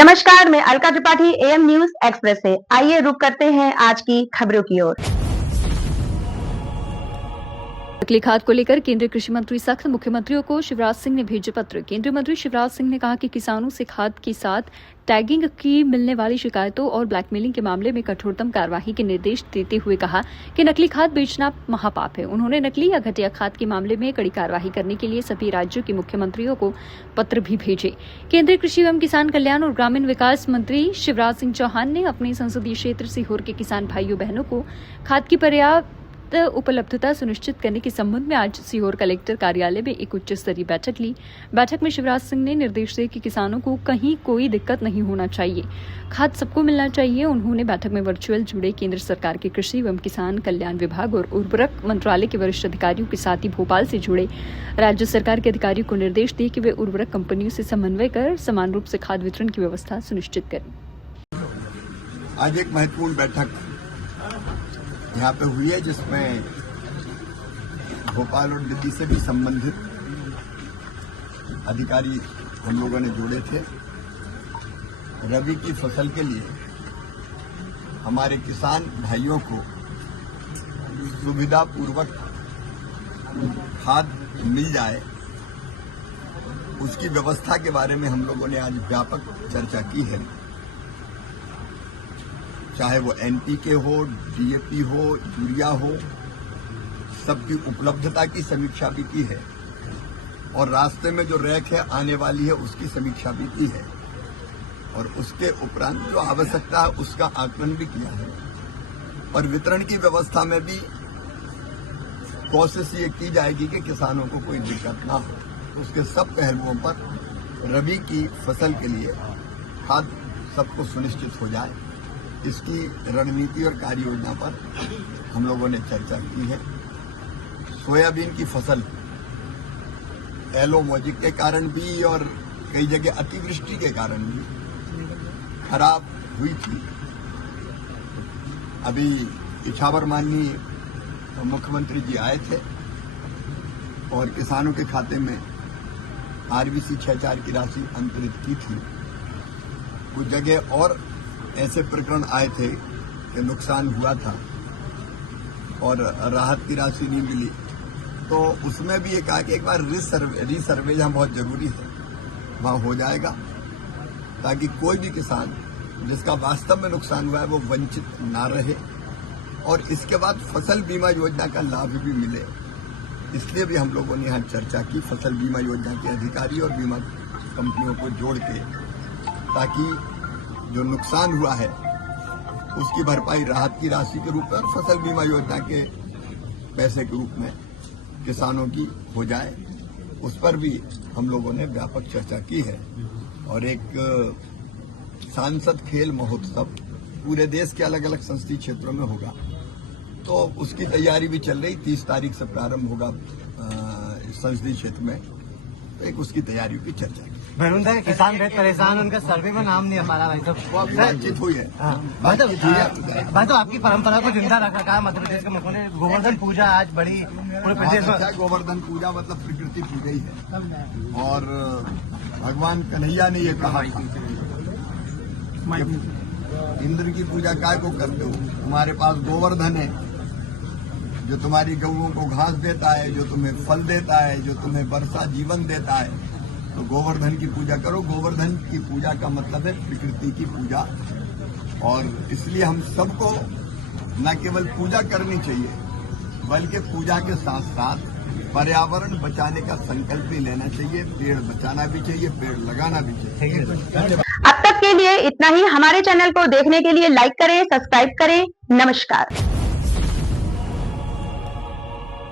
नमस्कार, मैं Alka Tripathi am news express से। आइए रुक करते हैं आज की खबरों की ओर। नकली खाद को लेकर केंद्रीय कृषि मंत्री सख्त, मुख्यमंत्रियों को शिवराज सिंह ने भेजे पत्र। केंद्रीय मंत्री शिवराज सिंह ने कहा कि किसानों से खाद के साथ टैगिंग की मिलने वाली शिकायतों और ब्लैकमेलिंग के मामले में कठोरतम कार्यवाही के निर्देश देते हुए कहा कि नकली खाद बेचना महापाप है। उन्होंने नकली या घटिया खाद के मामले में कड़ी कार्यवाही करने के लिए सभी राज्यों के मुख्यमंत्रियों को पत्र भी भेजे। केंद्रीय कृषि एवं किसान कल्याण और ग्रामीण विकास मंत्री शिवराज सिंह चौहान ने अपने संसदीय क्षेत्र सीहोर के किसान भाइयों बहनों को खाद की पर्याप्त उपलब्धता सुनिश्चित करने के संबंध में आज सीहोर कलेक्टर कार्यालय में एक उच्च स्तरीय बैठक ली। बैठक में शिवराज सिंह ने निर्देश दिए कि किसानों को कहीं कोई दिक्कत नहीं होना चाहिए, खाद सबको मिलना चाहिए। उन्होंने बैठक में वर्चुअल जुड़े केंद्र सरकार के कृषि एवं किसान कल्याण विभाग और उर्वरक मंत्रालय के वरिष्ठ अधिकारियों के साथ ही भोपाल से जुड़े राज्य सरकार के अधिकारियों को निर्देश दिए कि वे उर्वरक कंपनियों से समन्वय कर समान रूप से खाद वितरण की व्यवस्था सुनिश्चित करें। आज एक महत्वपूर्ण बैठक यहाँ पे हुई है, जिसमें भोपाल और दिल्ली से भी संबंधित अधिकारी हम लोगों ने जोड़े थे। रबी की फसल के लिए हमारे किसान भाइयों को सुविधा पूर्वक खाद मिल जाए, उसकी व्यवस्था के बारे में हम लोगों ने आज व्यापक चर्चा की है। चाहे वो एनपीके हो, डीएपी हो, यूरिया हो, सबकी उपलब्धता की समीक्षा भी की है और रास्ते में जो रैक है आने वाली है उसकी समीक्षा भी की है और उसके उपरांत जो आवश्यकता है उसका आकलन भी किया है और वितरण की व्यवस्था में भी कोशिश ये की जाएगी कि किसानों को कोई दिक्कत ना हो। तो उसके सब पहलुओं पर रबी की फसल के लिए खाद सबको सुनिश्चित हो जाए, इसकी रणनीति और कार्य योजना पर हम लोगों ने चर्चा की है। सोयाबीन की फसल एलो मोजिक के कारण भी और कई जगह अतिवृष्टि के कारण भी खराब हुई थी। अभी इछावर माननीय मुख्यमंत्री जी आए थे और किसानों के खाते में आरबीसी 6-4 की राशि अंतरित की थी। कुछ जगह और ऐसे प्रकरण आए थे कि नुकसान हुआ था और राहत की राशि नहीं मिली, तो उसमें भी ये कहा कि एक बार रीसर्वे यहाँ बहुत जरूरी है, वहाँ हो जाएगा ताकि कोई भी किसान जिसका वास्तव में नुकसान हुआ है वो वंचित ना रहे और इसके बाद फसल बीमा योजना का लाभ भी मिले। इसलिए भी हम लोगों ने यहाँ चर्चा की फसल बीमा योजना के अधिकारी और बीमा कंपनियों को जोड़ के, ताकि जो नुकसान हुआ है उसकी भरपाई राहत की राशि के रूप में और फसल बीमा योजना के पैसे के रूप में किसानों की हो जाए। उस पर भी हम लोगों ने व्यापक चर्चा की है और एक सांसद खेल महोत्सव पूरे देश के अलग अलग संसदीय क्षेत्रों में होगा, तो उसकी तैयारी भी चल रही। 30 तारीख से प्रारंभ होगा संसदीय क्षेत्र में, तो एक उसकी तैयारी की चर्चा की। किसान बहुत परेशान, उनका सर्वे में नाम नहीं हमारा भाई साहब। बातचीत हुई है। भाई तो आपकी परंपरा को जिंदा रखा है मध्य प्रदेश के मुख्यमंत्री। गोवर्धन पूजा आज बड़ी पूरे प्रदेश में। गोवर्धन पूजा मतलब प्रकृति पूजा ही है और भगवान कन्हैया ने ये कहा था, इंद्र की पूजा काय को करते हो, तुम्हारे पास गोवर्धन है जो तुम्हारी गऊओं को घास देता है, जो तुम्हें फल देता है, जो तुम्हें वर्षा जीवन देता है, तो गोवर्धन की पूजा करो। गोवर्धन की पूजा का मतलब है प्रकृति की पूजा और इसलिए हम सबको न केवल पूजा करनी चाहिए बल्कि पूजा के साथ साथ पर्यावरण बचाने का संकल्प भी लेना चाहिए। पेड़ बचाना भी चाहिए, पेड़ लगाना भी चाहिए। अब तक के लिए इतना ही। हमारे चैनल को देखने के लिए लाइक करें, सब्सक्राइब करें। नमस्कार।